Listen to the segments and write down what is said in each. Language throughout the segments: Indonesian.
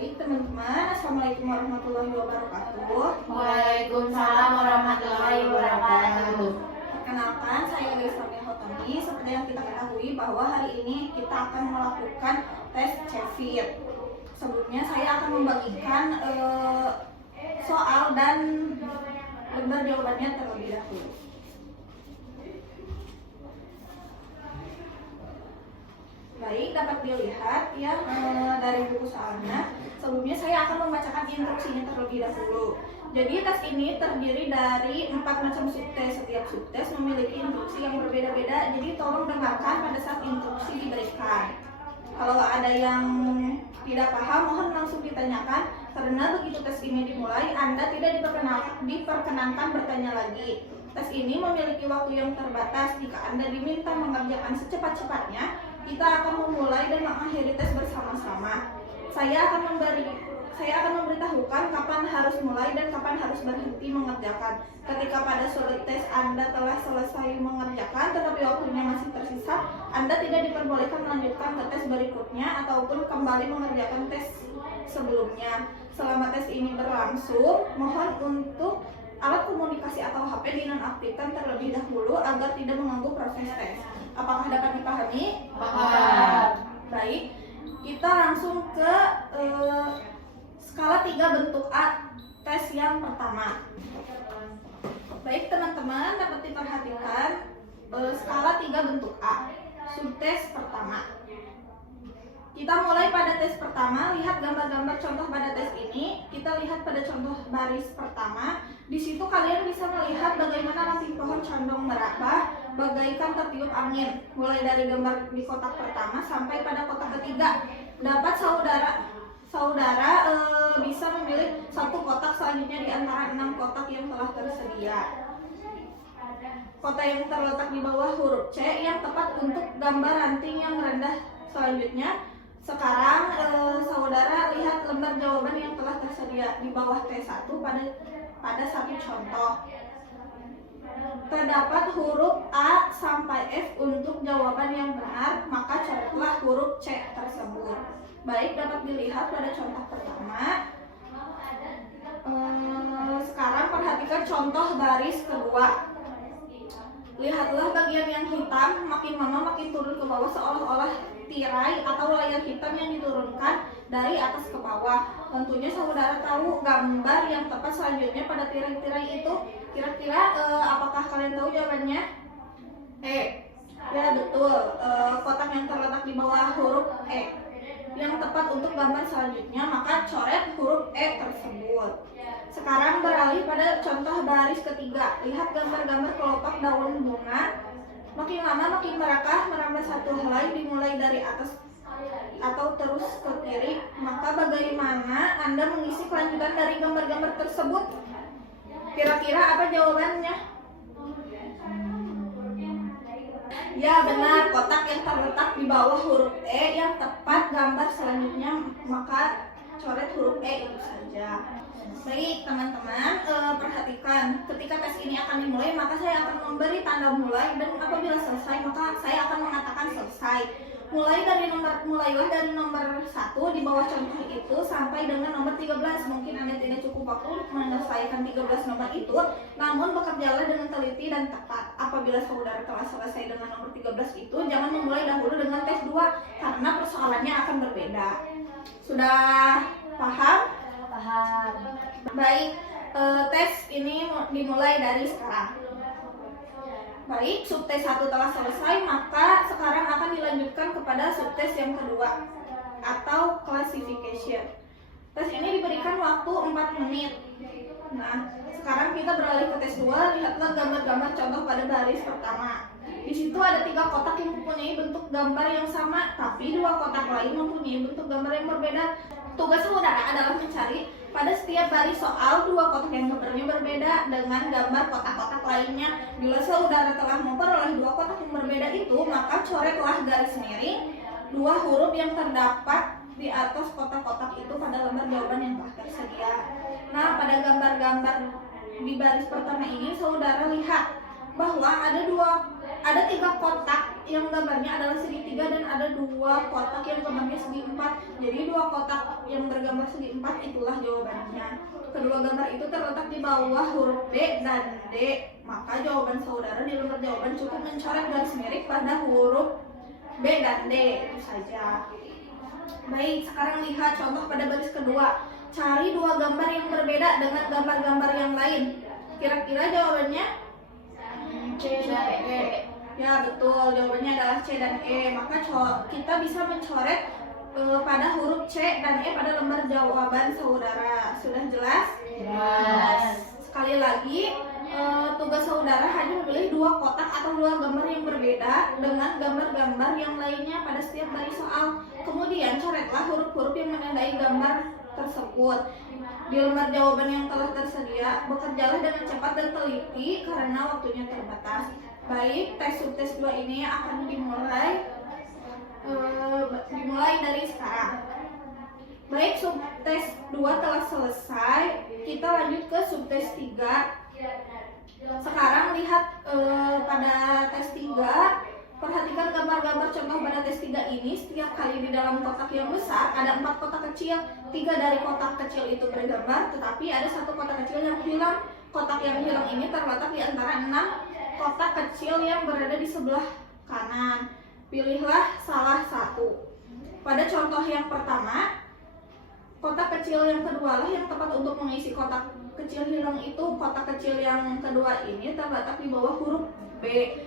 Baik teman-teman, Assalamualaikum warahmatullahi wabarakatuh. Waalaikumsalam warahmatullahi wabarakatuh. Perkenalkan, saya Lisramia Hotami. Seperti yang kita ketahui bahwa hari ini kita akan melakukan tes CEVIT. Sebelumnya saya akan membagikan soal dan lembar jawabannya terlebih dahulu. Baik, dapat dilihat ya dari buku soalnya. Sebelumnya saya akan membacakan instruksinya terlebih dahulu. Jadi tes ini terdiri dari 4 macam subtes. Setiap subtes memiliki instruksi yang berbeda-beda. Jadi tolong dengarkan pada saat instruksi diberikan. Kalau ada yang tidak paham, mohon langsung ditanyakan. Karena begitu tes ini dimulai, Anda tidak diperkenankan bertanya lagi. Tes ini memiliki waktu yang terbatas. Jika Anda diminta mengerjakan secepat-cepatnya, kita akan memulai dan mengakhiri tes bersama-sama. Saya akan memberitahukan kapan harus mulai dan kapan harus berhenti mengerjakan. Ketika pada surat tes Anda telah selesai mengerjakan tetapi waktunya masih tersisa, Anda tidak diperbolehkan melanjutkan ke tes berikutnya ataupun kembali mengerjakan tes sebelumnya. Selama tes ini berlangsung, mohon untuk alat komunikasi atau HP dinonaktifkan terlebih dahulu agar tidak mengganggu proses tes. Apakah dapat dipahami? Paham. Baik, kita langsung ke skala 3 bentuk A tes yang pertama. Baik teman-teman, dapat diperhatikan skala 3 bentuk A, subtes pertama. Kita mulai pada tes pertama, lihat gambar-gambar contoh pada tes ini. Kita lihat pada contoh baris pertama. Di situ kalian bisa melihat bagaimana ranting pohon condong merambah bagaikan tertiup angin. Mulai dari gambar di kotak pertama sampai pada kotak ketiga. Dapat saudara bisa memilih satu kotak selanjutnya di antara 6 kotak yang telah tersedia. Kotak yang terletak di bawah huruf C yang tepat untuk gambar ranting yang rendah selanjutnya. Sekarang saudara lihat lembar jawaban yang telah tersedia di bawah T1 pada satu contoh. Terdapat huruf A sampai F untuk jawaban yang benar, maka coretlah huruf C tersebut. Baik, dapat dilihat pada contoh pertama. Sekarang perhatikan contoh baris kedua. Lihatlah bagian yang hitam, makin lama makin turun ke bawah seolah-olah tirai atau layar hitam yang diturunkan dari atas ke bawah. Tentunya saudara tahu gambar yang tepat selanjutnya pada tirai-tirai itu. Kira-kira apakah kalian tahu jawabannya? Ya betul, kotak yang terletak di bawah huruf E yang tepat untuk gambar selanjutnya, maka coret huruf E tersebut. Sekarang beralih pada contoh baris ketiga. Lihat gambar-gambar kelopak daun bunga. Makin lama makin merambah satu helai dimulai dari atas atau terus ke kiri. Maka bagaimana Anda mengisi kelanjutan dari gambar-gambar tersebut? Kira-kira apa jawabannya? Ya benar, kotak yang terletak di bawah huruf E yang tepat gambar selanjutnya, maka coret huruf E itu saja. Baik teman-teman, perhatikan ketika tes ini akan dimulai, maka saya akan memberi tanda mulai dan apabila selesai maka saya akan mengatakan selesai. Mulailah dari nomor 1 di bawah contoh itu sampai dengan nomor 13. Mungkin Anda tidak cukup waktu untuk menyelesaikan 13 nomor itu, namun bekerjalah dengan teliti dan tepat. Apabila saudara telah selesai dengan nomor 13 itu, jangan memulai dahulu dengan tes 2 karena persoalannya akan berbeda. Sudah paham? Paham. Baik, tes ini dimulai dari sekarang. Baik, subtes 1 telah selesai, maka sekarang akan dilanjutkan kepada subtes yang kedua atau classification. Tes ini diberikan waktu 4 menit. Nah, sekarang kita beralih ke tes 2. Lihatlah gambar-gambar contoh pada baris pertama. Di situ ada 3 kotak yang mempunyai bentuk gambar yang sama, tapi 2 kotak lain mempunyai bentuk gambar yang berbeda. Tugas saudara adalah mencari pada setiap baris soal 2 kotak yang gambarnya berbeda dengan gambar kotak-kotak lainnya. Bila saudara telah memperoleh 2 kotak yang berbeda itu, maka coretlah garis miring 2 huruf yang terdapat di atas kotak-kotak itu pada lembar jawaban yang telah tersedia. Nah, pada gambar-gambar di baris pertama ini saudara lihat bahwa ada 2 ada 3 kotak yang gambarnya adalah segitiga dan ada 2 kotak yang gambarnya segi 4. Jadi 2 kotak yang bergambar segi 4 itulah jawabannya. Kedua gambar itu terletak di bawah huruf B dan D. Maka jawaban saudara di lembar jawaban cukup mencoret garis miring pada huruf B dan D. Itu saja. Baik, sekarang lihat contoh pada baris kedua. Cari 2 gambar yang berbeda dengan gambar-gambar yang lain. Kira-kira jawabannya? C dan E. Ya betul, jawabannya adalah C dan E. Maka kita bisa mencoret pada huruf C dan E pada lembar jawaban saudara. Sudah jelas? Jelas. Sekali lagi, tugas saudara hanya memilih 2 kotak atau 2 gambar yang berbeda dengan gambar-gambar yang lainnya pada setiap baris soal. Kemudian coretlah huruf-huruf yang menandai gambar tersebut. Di lembar jawaban yang telah tersedia, bekerjalah dengan cepat dan teliti karena waktunya terbatas. Baik, tes 2 ini akan dimulai dari sekarang. Baik, subtes 2 telah selesai. Kita lanjut ke subtes 3. Sekarang lihat pada tes 3. Perhatikan gambar-gambar contoh pada tes 3 ini. Setiap kali di dalam kotak yang besar ada 4 kotak kecil. 3 dari kotak kecil itu bergambar, tetapi ada 1 kotak kecil yang hilang. Kotak yang hilang ini terletak di antara 6 kotak kecil yang berada di sebelah kanan. Pilihlah salah satu. Pada contoh yang pertama, kotak kecil yang kedua lah yang tepat untuk mengisi kotak kecil hilang itu. Kotak kecil yang kedua ini terletak di bawah huruf B.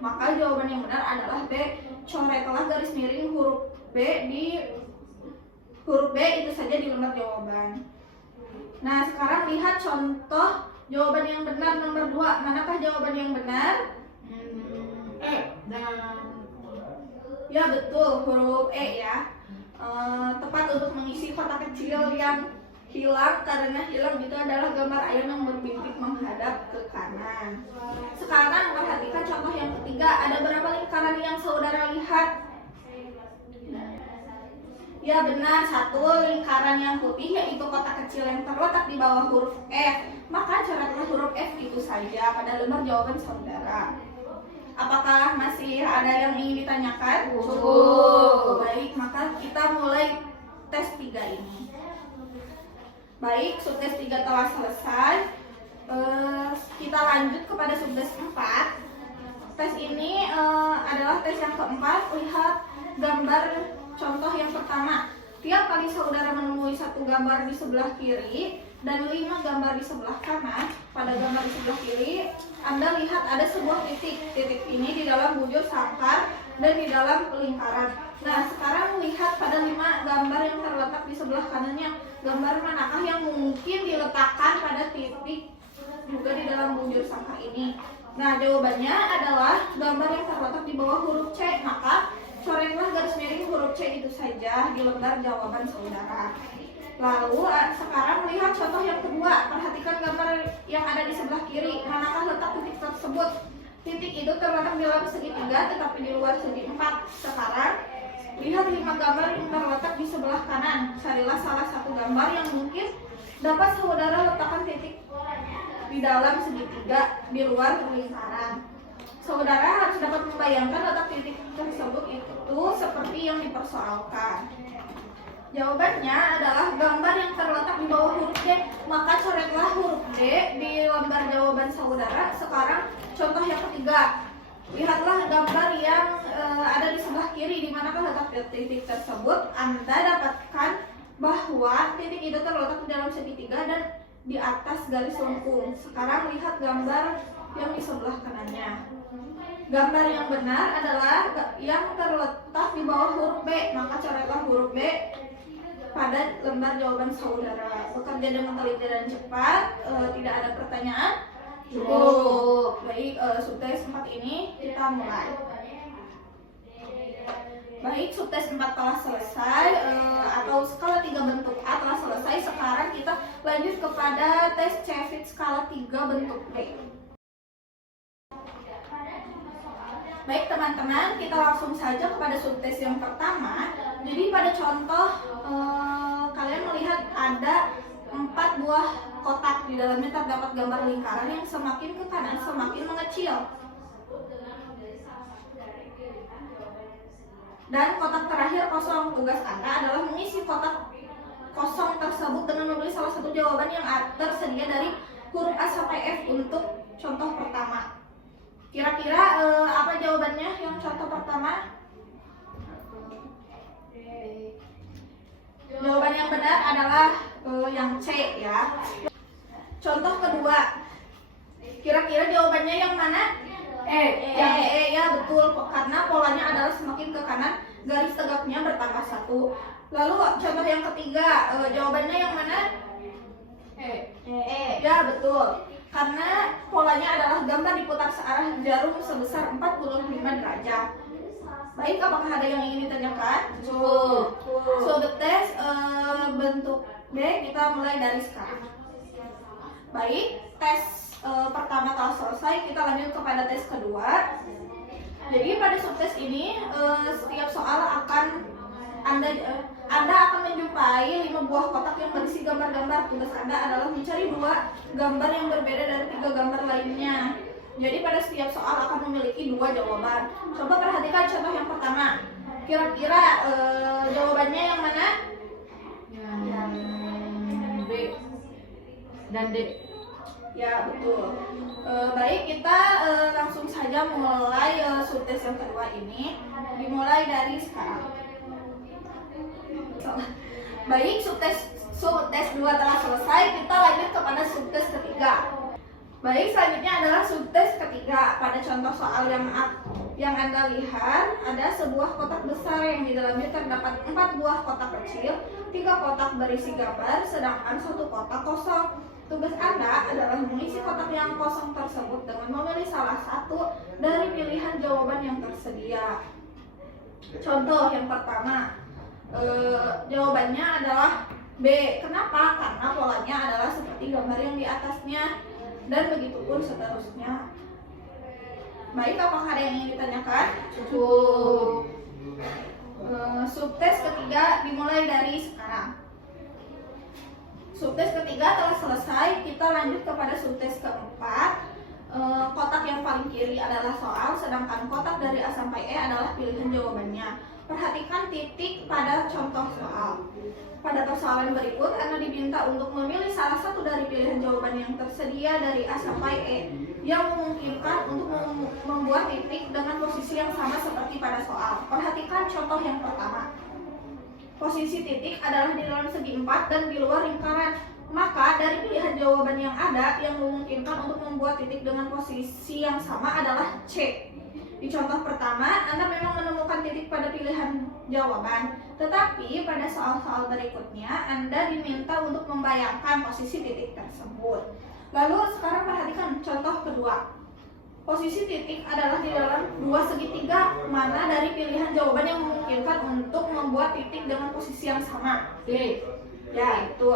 Maka jawaban yang benar adalah B. Coretlah garis miring huruf B di huruf B itu saja di lembar jawaban. Nah, sekarang lihat contoh jawaban yang benar nomor 2. Manakah jawaban yang benar? E dan Ya betul, huruf E ya. Tepat untuk mengisi kotak kecil yang hilang, karena hilang itu adalah gambar ayam yang berbintik menghadap ke kanan. Sekarang perhatikan contoh yang ketiga. Ada berapa lingkaran yang saudara lihat? Ya benar, 1 lingkaran yang putih yaitu kotak kecil yang terletak di bawah huruf F. Maka coretlah huruf F itu saja pada lembar jawaban saudara. Apakah masih ada yang ingin ditanyakan? Cukup. Baik, maka kita mulai tes 3 ini. Baik, subtes 3 telah selesai. Kita lanjut kepada subtes 4. Tes ini adalah tes yang keempat. Lihat gambar contoh yang pertama. Tiap kali saudara menemui 1 gambar di sebelah kiri dan 5 gambar di sebelah kanan, pada gambar di sebelah kiri Anda lihat ada sebuah titik. Titik ini di dalam bujur sangkar dan di dalam lingkaran. Nah, sekarang lihat pada 5 gambar yang terletak di sebelah kanannya. Gambar manakah yang mungkin diletakkan pada titik juga di dalam bujur sangkar ini? Nah, jawabannya adalah gambar yang terletak di bawah huruf C. Maka coretlah garis miring huruf C itu saja di lembar jawaban saudara. Lalu sekarang lihat contoh yang kedua. Perhatikan gambar yang ada di sebelah kiri. Manakah letak titik tersebut? Titik itu terletak di dalam segitiga tetapi di luar segi 4. Sekarang lihat 5 gambar yang terletak di sebelah kanan. Carilah salah satu gambar yang mungkin dapat saudara letakkan titik di dalam segitiga di luar lingkaran. Saudara harus dapat membayangkan letak titik tersebut itu seperti yang dipersoalkan. Jawabannya adalah gambar yang terletak di bawah huruf D. Maka coretlah huruf D di lembar jawaban saudara. Sekarang contoh yang ketiga. Lihatlah gambar yang ada di sebelah kiri. Di manakah letak titik tersebut? Anda dapatkan bahwa titik itu terletak di dalam segitiga dan di atas garis lengkung. Sekarang lihat gambar yang di sebelah kanannya. Gambar yang benar adalah yang terletak di bawah huruf B. Maka coretlah huruf B pada lembar jawaban saudara. Bekerja dengan teliti dan cepat. Tidak ada pertanyaan? Cukup. Baik, subtes 4 ini kita mulai. Baik, subtes 4 telah selesai, atau skala 3 bentuk A telah selesai. Sekarang kita lanjut kepada tes CFIT skala 3 bentuk B. Baik teman-teman, kita langsung saja kepada subtes yang pertama. Jadi pada contoh kalian melihat ada 4 buah kotak. Di dalamnya terdapat gambar lingkaran yang semakin ke kanan semakin mengecil. dan kotak terakhir kosong. Tugas Anda adalah mengisi kotak kosong tersebut dengan memilih salah satu jawaban yang tersedia dari huruf A sampai F untuk contoh pertama. Kira-kira apa jawabannya yang contoh pertama? Jawaban yang benar adalah yang C ya. Contoh kedua, kira-kira jawabannya yang mana? Yang E ya, betul, karena polanya adalah semakin ke kanan garis tegaknya bertambah 1. Lalu contoh yang ketiga, jawabannya yang mana? Ya, betul, karena polanya adalah gambar diputar searah jarum sebesar 45 derajat. Baik, apakah ada yang ingin ditanyakan? Cukup. So the test bentuk B kita mulai dari sekarang. Baik, tes pertama telah selesai, kita lanjut kepada tes kedua. Jadi pada subtes ini setiap soal akan Anda akan menjumpai 5 buah kotak yang berisi gambar-gambar. Tugas Anda adalah mencari 2 gambar yang berbeda dari 3 gambar lainnya. Jadi pada setiap soal akan memiliki 2 jawaban. Coba perhatikan contoh yang pertama. Kira-kira jawabannya yang mana? Yang B dan D. Ya, betul. Baik, kita langsung saja mulai subtes yang kedua ini. Dimulai dari sekarang. Baik, subtes 2 telah selesai, kita lanjut kepada subtes ketiga. Baik, selanjutnya adalah subtes ketiga. Pada contoh soal yang Anda lihat, ada sebuah kotak besar yang di dalamnya terdapat 4 buah kotak kecil, 3 kotak berisi gambar, sedangkan 1 kotak kosong. Tugas Anda adalah mengisi kotak yang kosong tersebut dengan memilih salah satu dari pilihan jawaban yang tersedia. Contoh yang pertama, jawabannya adalah B. Kenapa? Karena polanya adalah seperti gambar yang di atasnya, dan begitu pun seterusnya. Baik, apakah ada yang ingin ditanyakan? Cukup. Subtes ketiga dimulai dari sekarang. Subtes ketiga telah selesai, kita lanjut kepada subtes keempat. Kotak yang paling kiri adalah soal, sedangkan kotak dari A sampai E adalah pilihan jawabannya. Perhatikan titik pada contoh soal. Pada persoalan berikut, Anda diminta untuk memilih salah satu dari pilihan jawaban yang tersedia dari A sampai E yang memungkinkan untuk membuat titik dengan posisi yang sama seperti pada soal. Perhatikan contoh yang pertama. Posisi titik adalah di dalam segi 4 dan di luar lingkaran. Maka dari pilihan jawaban yang ada yang memungkinkan untuk membuat titik dengan posisi yang sama adalah C. Di contoh pertama, Anda memang menemukan titik pada pilihan jawaban, tetapi pada soal-soal berikutnya Anda diminta untuk membayangkan posisi titik tersebut. Lalu sekarang perhatikan contoh kedua. Posisi titik adalah di dalam 2 segitiga, mana dari pilihan jawaban yang memungkinkan untuk membuat titik dengan posisi yang sama? D. Ya, itu.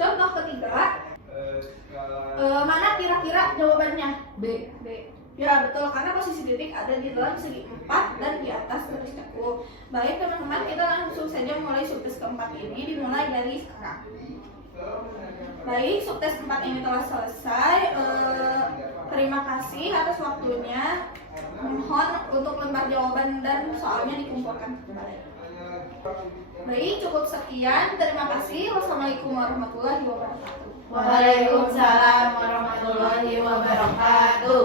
Contoh ketiga, mana kira-kira jawabannya? B. Ya, betul, karena posisi titik ada di dalam segi 4 dan di atas garis cakup. Baik teman-teman, kita langsung saja mulai subtes keempat ini, dimulai dari sekarang. Baik, subtes 4 ini telah selesai. Terima kasih atas waktunya. Mohon untuk lembar jawaban dan soalnya dikumpulkan kembali. Baik, cukup sekian. Terima kasih. Wassalamualaikum warahmatullahi wabarakatuh. Waalaikumsalam warahmatullahi wabarakatuh.